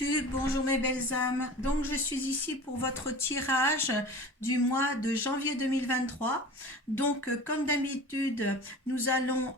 YouTube, bonjour mes belles âmes. Donc je suis ici pour votre tirage du mois de janvier 2023. Donc comme d'habitude, nous allons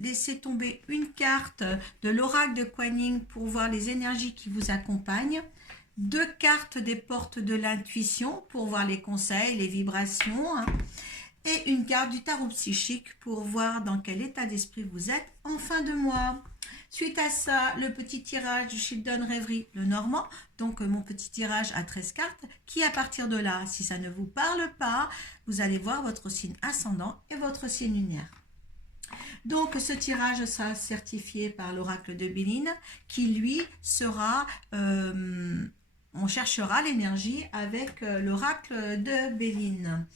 laisser tomber une carte de l'oracle de Kuan Yin pour voir les énergies qui vous accompagnent. Deux cartes des portes de l'intuition pour voir les conseils, les vibrations. Et une carte du tarot psychique pour voir dans quel état d'esprit vous êtes en fin de mois. Suite à ça, le petit tirage du Children Rêverie, le normand, donc mon petit tirage à 13 cartes, qui à partir de là, si ça ne vous parle pas, vous allez voir votre signe ascendant et votre signe lunaire. Donc ce tirage sera certifié par l'oracle de Béline, qui lui sera, on cherchera l'énergie avec l'oracle de Béline.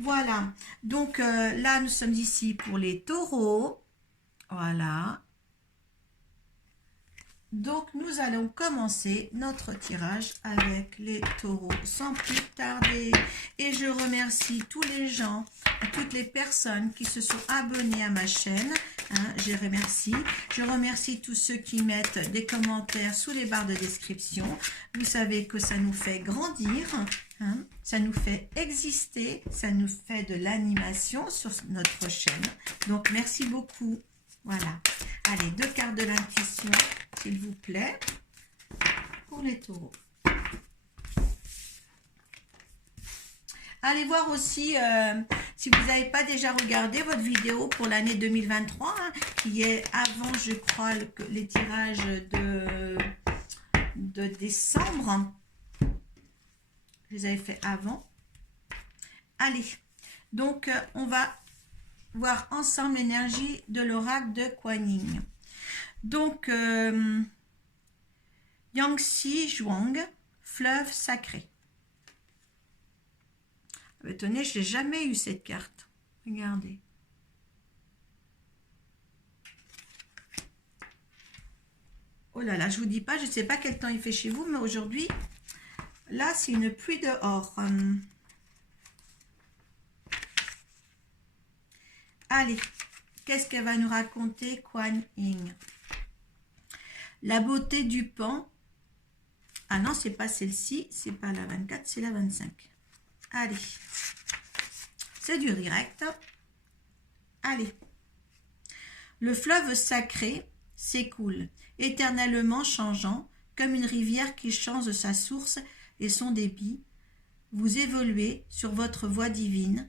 Voilà, donc là nous sommes ici pour les taureaux, voilà. Donc nous allons commencer notre tirage avec les taureaux sans plus tarder. Et je remercie tous les gens, toutes les personnes qui se sont abonnés à ma chaîne. Je les remercie. Je remercie tous ceux qui mettent des commentaires sous les barres de description. Vous savez que ça nous fait grandir, ça nous fait exister, ça nous fait de l'animation sur notre chaîne. Donc merci beaucoup. Voilà. Allez, deux cartes de l'intuition, s'il vous plaît, pour les taureaux. Allez voir aussi, si vous n'avez pas déjà regardé votre vidéo pour l'année 2023, qui est avant, je crois, les tirages de décembre. Je les avais fait avant. Allez, donc on va voir ensemble l'énergie de l'oracle de Kuan Yin. Donc, Yangtze Zhuang, fleuve sacré. Tenez, je n'ai jamais eu cette carte. Regardez. Oh là là, je vous dis pas, je ne sais pas quel temps il fait chez vous, mais aujourd'hui, là, c'est une pluie dehors. Allez, qu'est-ce qu'elle va nous raconter, Kuan Yin? La beauté du pan. Ah non, c'est pas celle-ci, c'est pas la 24, c'est la 25. Allez, c'est du direct. Allez. Le fleuve sacré s'écoule, éternellement changeant, comme une rivière qui change sa source et son débit. Vous évoluez sur votre voie divine.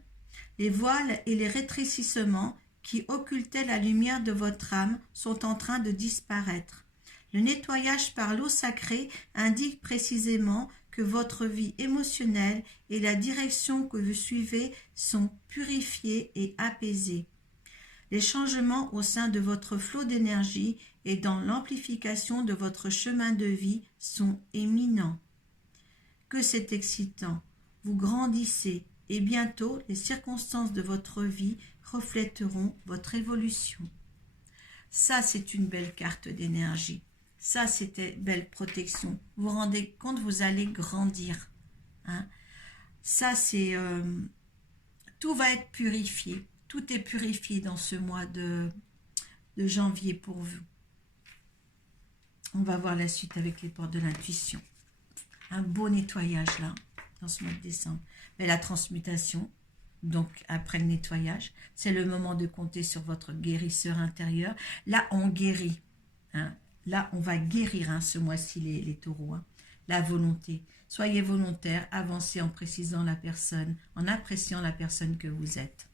Les voiles et les rétrécissements qui occultaient la lumière de votre âme sont en train de disparaître. Le nettoyage par l'eau sacrée indique précisément que votre vie émotionnelle et la direction que vous suivez sont purifiées et apaisées. Les changements au sein de votre flot d'énergie et dans l'amplification de votre chemin de vie sont éminents. Que c'est excitant! Vous grandissez. Et bientôt, les circonstances de votre vie reflèteront votre évolution. Ça, c'est une belle carte d'énergie. Ça, c'était belle protection. Vous vous rendez compte, vous allez grandir. Ça, c'est... tout va être purifié. Tout est purifié dans ce mois de janvier pour vous. On va voir la suite avec les portes de l'intuition. Un beau nettoyage là, dans ce mois de décembre. Mais la transmutation, donc après le nettoyage, c'est le moment de compter sur votre guérisseur intérieur. Là, on guérit. Là, on va guérir ce mois-ci les taureaux. La volonté. Soyez volontaire, avancez en précisant la personne, en appréciant la personne que vous êtes.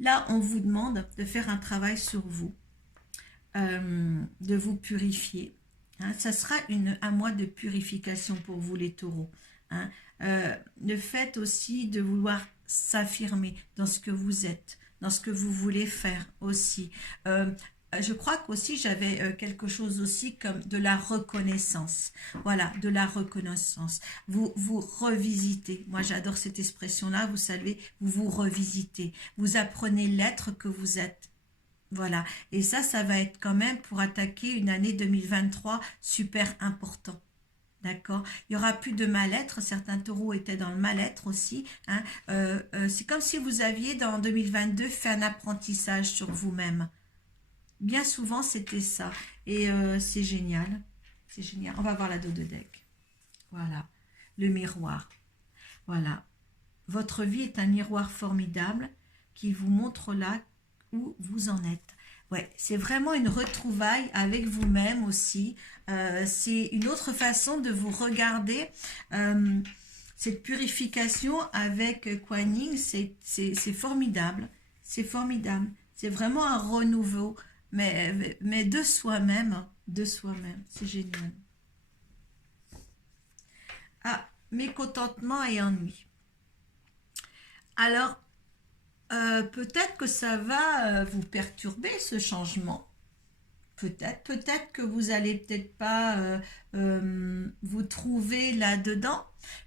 Là, on vous demande de faire un travail sur vous, de vous purifier. Ça sera un mois de purification pour vous les taureaux. Le fait aussi de vouloir s'affirmer dans ce que vous êtes, dans ce que vous voulez faire aussi. Je crois qu'aussi j'avais quelque chose aussi comme de la reconnaissance. Voilà, de la reconnaissance. Vous revisitez. Moi, j'adore cette expression-là. Vous savez, vous vous revisitez. Vous apprenez l'être que vous êtes. Voilà. Et ça va être quand même pour attaquer une année 2023 super important. D'accord. Il n'y aura plus de mal-être. Certains taureaux étaient dans le mal-être aussi. C'est comme si vous aviez, dans 2022, fait un apprentissage sur vous-même. Bien souvent, c'était ça. Et c'est génial. C'est génial. On va voir la dos de deck. Voilà. Le miroir. Voilà. Votre vie est un miroir formidable qui vous montre là où vous en êtes. Ouais, c'est vraiment une retrouvaille avec vous-même aussi. C'est une autre façon de vous regarder. Cette purification avec Kuan Yin, c'est formidable. C'est formidable. C'est vraiment un renouveau, mais de soi-même. De soi-même. C'est génial. Ah, mécontentement et ennui. Alors, peut-être que ça va vous perturber ce changement. Peut-être que vous allez peut-être pas vous trouver là-dedans.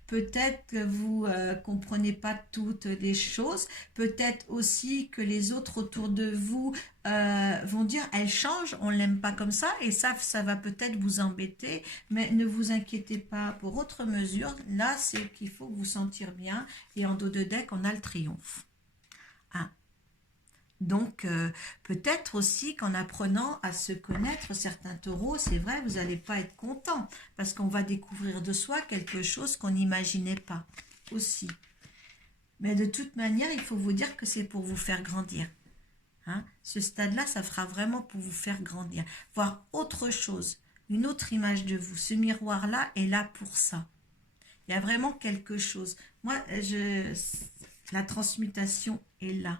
Peut-être que vous comprenez pas toutes les choses. Peut-être aussi que les autres autour de vous vont dire elle change, on l'aime pas comme ça, et ça va peut-être vous embêter. Mais ne vous inquiétez pas pour autre mesure. Là, c'est qu'il faut vous sentir bien. Et en dos de deck, on a le triomphe. Hein. Donc, peut-être aussi qu'en apprenant à se connaître, certains taureaux, c'est vrai, vous n'allez pas être content, parce qu'on va découvrir de soi quelque chose qu'on n'imaginait pas aussi. Mais de toute manière, il faut vous dire que c'est pour vous faire grandir. Hein? Ce stade-là, ça fera vraiment pour vous faire grandir. Voir autre chose, une autre image de vous. Ce miroir-là est là pour ça. Il y a vraiment quelque chose. Moi, la transmutation est là.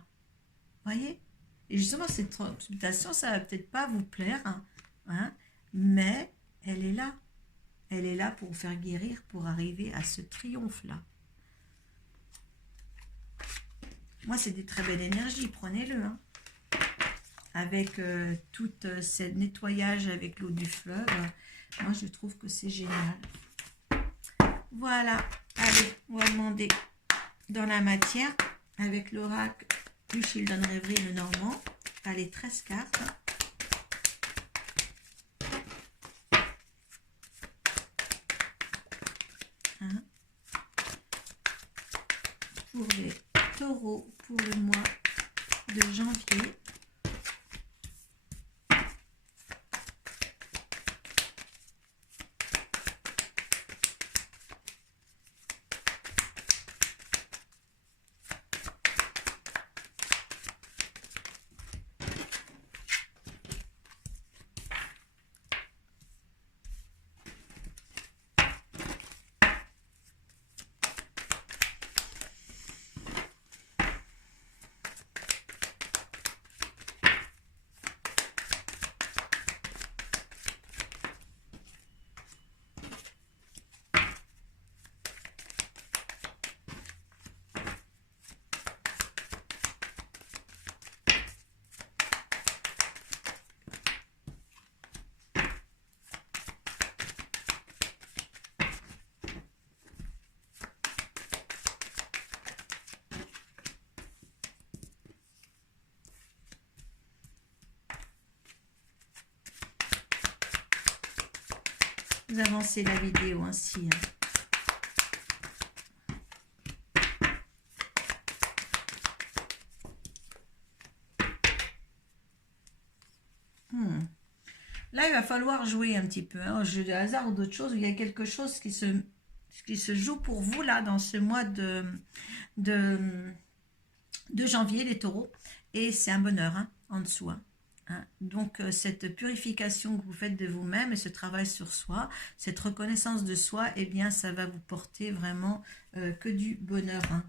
Voyez? Et justement, cette transmutation, ça va peut-être pas vous plaire, hein, mais elle est là. Elle est là pour vous faire guérir, pour arriver à ce triomphe-là. Moi, c'est des très belles énergies, prenez-le. Hein. Avec tout ce nettoyage avec l'eau du fleuve, moi, je trouve que c'est génial. Voilà. Allez, on va demander dans la matière, avec l'oracle du Children Reverie le Normand. Allez, 13 cartes. Hein? Pour les taureaux, pour le mois de janvier. Vous avancez la vidéo ainsi. Là, il va falloir jouer un petit peu, un jeu de hasard ou d'autres choses, où il y a quelque chose qui se joue pour vous, là, dans ce mois de janvier, les taureaux. Et c'est un bonheur, hein, en dessous, hein. Donc, cette purification que vous faites de vous-même et ce travail sur soi, cette reconnaissance de soi, eh bien, ça va vous porter vraiment que du bonheur. Hein.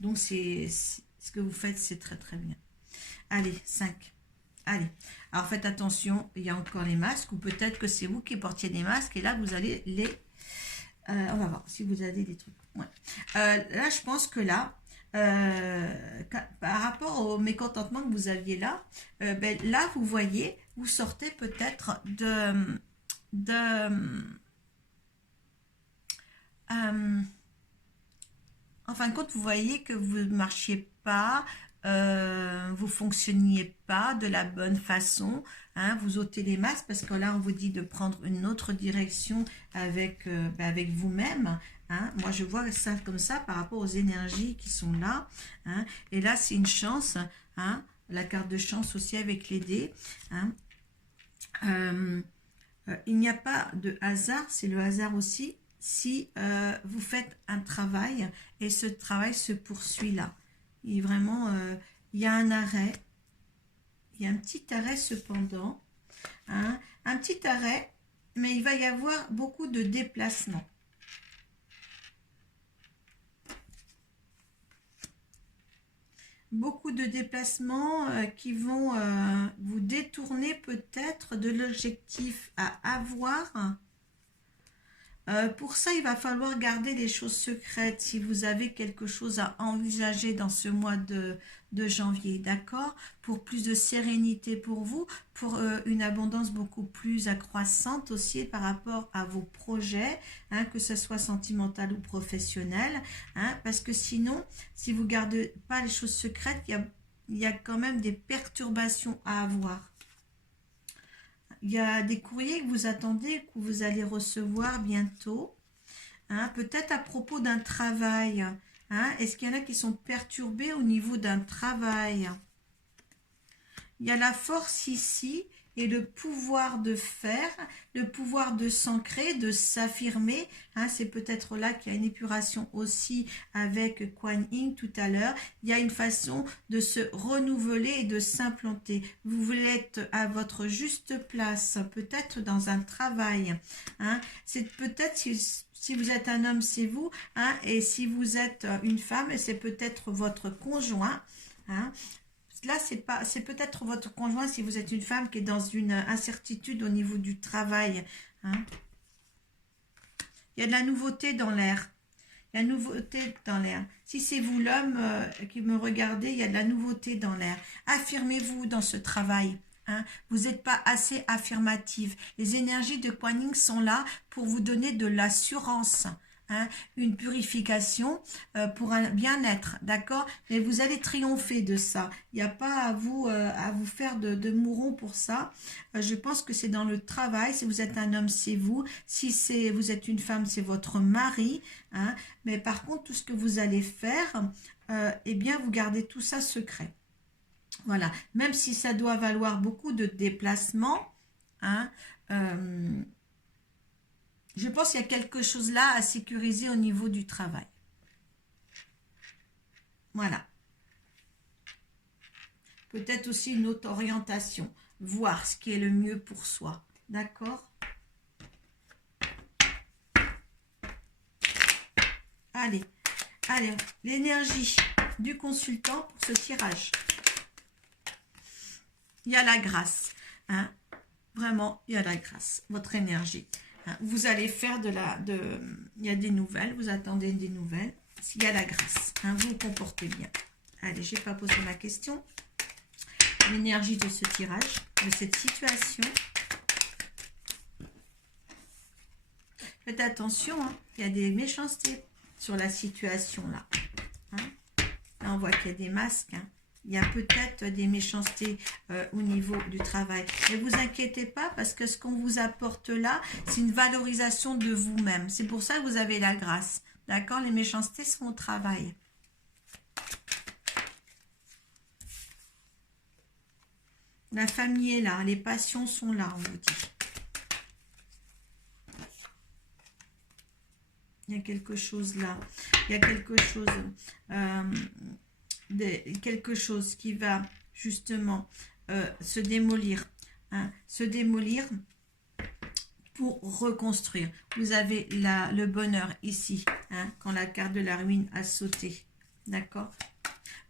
Donc, ce que vous faites, c'est très, très bien. Allez, 5. Allez. Alors, faites attention, il y a encore les masques, ou peut-être que c'est vous qui portiez des masques, et là, vous allez les... on va voir si vous avez des trucs. Ouais. Là, je pense que là, par rapport au mécontentement que vous aviez là, là vous voyez, vous sortez peut-être en fin de compte, vous voyez que vous ne marchiez pas, vous fonctionniez pas de la bonne façon, hein, vous ôtez les masques parce que là on vous dit de prendre une autre direction avec vous-même. Hein. Moi je vois ça comme ça par rapport aux énergies qui sont là. Hein. Et là c'est une chance, hein, la carte de chance aussi avec les dés. Hein. Il n'y a pas de hasard, c'est le hasard aussi, si vous faites un travail et ce travail se poursuit là. Et vraiment, il y a un arrêt, il y a un petit arrêt cependant, hein, un petit arrêt, mais il va y avoir beaucoup de déplacements. Beaucoup de déplacements qui vont vous détourner peut-être de l'objectif à avoir. Pour ça, il va falloir garder les choses secrètes si vous avez quelque chose à envisager dans ce mois de janvier, d'accord? Pour plus de sérénité pour vous, pour une abondance beaucoup plus accroissante aussi par rapport à vos projets, hein, que ce soit sentimental ou professionnel, hein, parce que sinon, si vous ne gardez pas les choses secrètes, il y a quand même des perturbations à avoir. Il y a des courriers que vous attendez, que vous allez recevoir bientôt, hein, peut-être à propos d'un travail. Hein. Est-ce qu'il y en a qui sont perturbés au niveau d'un travail? Il y a la force ici et le pouvoir de faire, le pouvoir de s'ancrer, de s'affirmer. Hein, c'est peut-être là qu'il y a une épuration aussi avec Kuan Yin tout à l'heure. Il y a une façon de se renouveler et de s'implanter. Vous voulez être à votre juste place, peut-être dans un travail. Hein. C'est peut-être si vous êtes un homme, c'est vous. Hein, et si vous êtes une femme, c'est peut-être votre conjoint. Hein. Là, c'est peut-être votre conjoint si vous êtes une femme qui est dans une incertitude au niveau du travail. Hein. Il y a de la nouveauté dans l'air. Il y a de la nouveauté dans l'air. Si c'est vous l'homme qui me regardez, il y a de la nouveauté dans l'air. Affirmez-vous dans ce travail. Hein. Vous n'êtes pas assez affirmative. Les énergies de Kuan Yin sont là pour vous donner de l'assurance. Hein, une purification pour un bien-être, d'accord? Mais vous allez triompher de ça. Il n'y a pas à vous faire de mouron pour ça. Je pense que c'est dans le travail. Si vous êtes un homme, c'est vous. Si vous êtes une femme, c'est votre mari. Hein, mais par contre, tout ce que vous allez faire, eh bien, vous gardez tout ça secret. Voilà. Même si ça doit valoir beaucoup de déplacements, hein, je pense qu'il y a quelque chose là à sécuriser au niveau du travail. Voilà. Peut-être aussi une autre orientation. Voir ce qui est le mieux pour soi. D'accord? Allez. Allez. L'énergie du consultant pour ce tirage. Il y a la grâce. Hein? Vraiment, il y a la grâce. Votre énergie. Vous allez faire il y a des nouvelles, vous attendez des nouvelles. Il y a la grâce, hein, vous vous comportez bien. Allez, je n'ai pas posé ma question. L'énergie de ce tirage, de cette situation. Faites attention, hein, il y a des méchancetés sur la situation là. Hein. Là, on voit qu'il y a des masques. Hein. Il y a peut-être des méchancetés au niveau du travail. Ne vous inquiétez pas parce que ce qu'on vous apporte là, c'est une valorisation de vous-même. C'est pour ça que vous avez la grâce. D'accord? Les méchancetés sont au travail. La famille est là. Les passions sont là, on vous dit. Il y a quelque chose là. Il y a quelque chose... quelque chose qui va justement se démolir, hein, se démolir pour reconstruire. Vous avez le bonheur ici, hein, quand la carte de la ruine a sauté, d'accord?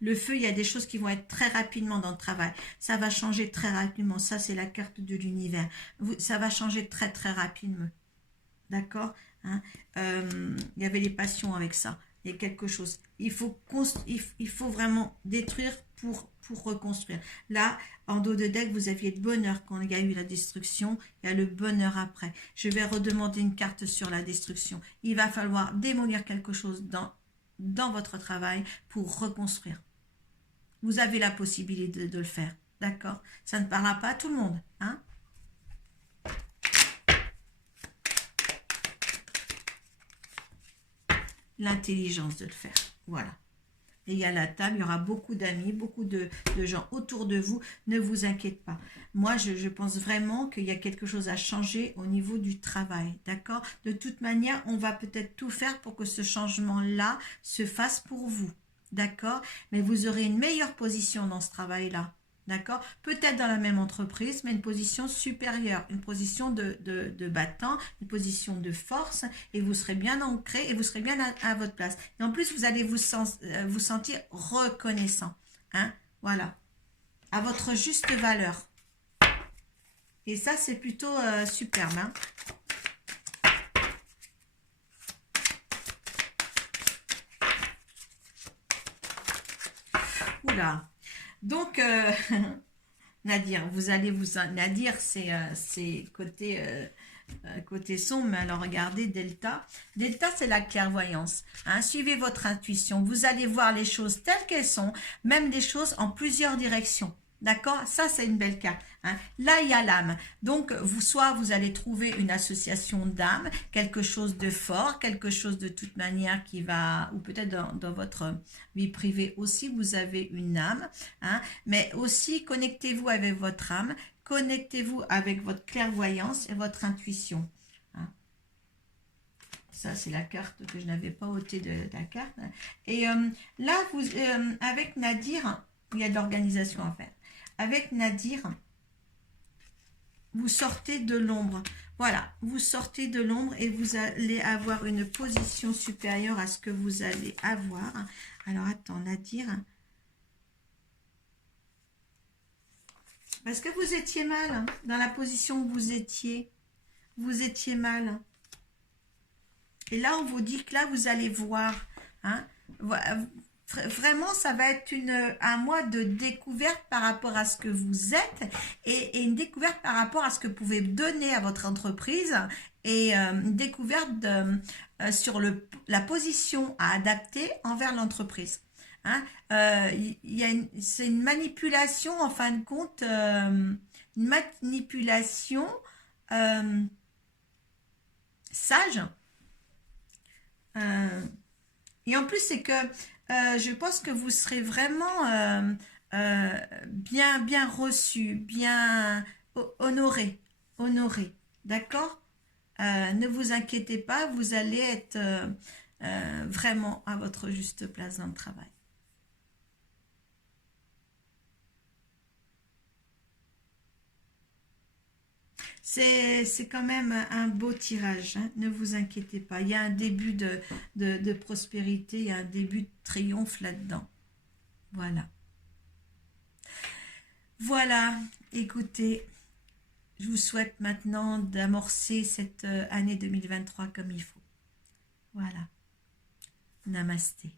Le feu, il y a des choses qui vont être très rapidement dans le travail. Ça va changer très rapidement. Ça, c'est la carte de l'univers. Ça va changer très, très rapidement. D'accord? Hein, il y avait les passions avec ça. Il y a quelque chose. Il faut vraiment détruire pour reconstruire. Là, en dos de deck, vous aviez le bonheur quand il y a eu la destruction. Il y a le bonheur après. Je vais redemander une carte sur la destruction. Il va falloir démolir quelque chose dans votre travail pour reconstruire. Vous avez la possibilité de le faire. D'accord? Ça ne parlera pas à tout le monde. Hein? L'intelligence de le faire. Voilà. Et il y a la table, il y aura beaucoup d'amis, beaucoup de gens autour de vous. Ne vous inquiétez pas. Moi, je pense vraiment qu'il y a quelque chose à changer au niveau du travail, d'accord? De toute manière, on va peut-être tout faire pour que ce changement-là se fasse pour vous, d'accord? Mais vous aurez une meilleure position dans ce travail-là. D'accord? Peut-être dans la même entreprise, mais une position supérieure, une position de battant, une position de force, et vous serez bien ancré et vous serez bien à votre place. Et en plus, vous allez vous sentir reconnaissant. Hein? Voilà. À votre juste valeur. Et ça, c'est plutôt superbe. Hein? Oula. Donc, Nadir, vous allez vous... Nadir, c'est côté sombre, mais alors regardez Delta. Delta, c'est la clairvoyance. Hein, suivez votre intuition. Vous allez voir les choses telles qu'elles sont, même des choses en plusieurs directions. D'accord? Ça, c'est une belle carte. Hein. Là, il y a l'âme. Donc, soit vous allez trouver une association d'âmes, quelque chose de fort, quelque chose de toute manière qui va, ou peut-être dans votre vie privée aussi, vous avez une âme. Hein. Mais aussi, connectez-vous avec votre âme, connectez-vous avec votre clairvoyance et votre intuition. Hein. Ça, c'est la carte que je n'avais pas ôtée de la carte. Et là, avec Nadir, il y a de l'organisation à faire. Avec Nadir, vous sortez de l'ombre. Voilà, vous sortez de l'ombre et vous allez avoir une position supérieure à ce que vous allez avoir. Alors, attends, Nadir. Parce que vous étiez mal, hein, dans la position où vous étiez. Vous étiez mal. Et là, on vous dit que là, vous allez voir. Hein, vraiment, ça va être un mois de découverte par rapport à ce que vous êtes et une découverte par rapport à ce que vous pouvez donner à votre entreprise et une découverte sur la position à adapter envers l'entreprise. Hein, c'est une manipulation, en fin de compte, une manipulation sage. Et en plus, c'est que je pense que vous serez vraiment bien reçu, bien honoré, d'accord? Ne vous inquiétez pas, vous allez être vraiment à votre juste place dans le travail. C'est quand même un beau tirage, hein. Ne vous inquiétez pas. Il y a un début de prospérité, il y a un début de triomphe là-dedans. Voilà. Voilà, écoutez, je vous souhaite maintenant d'amorcer cette année 2023 comme il faut. Voilà. Namasté.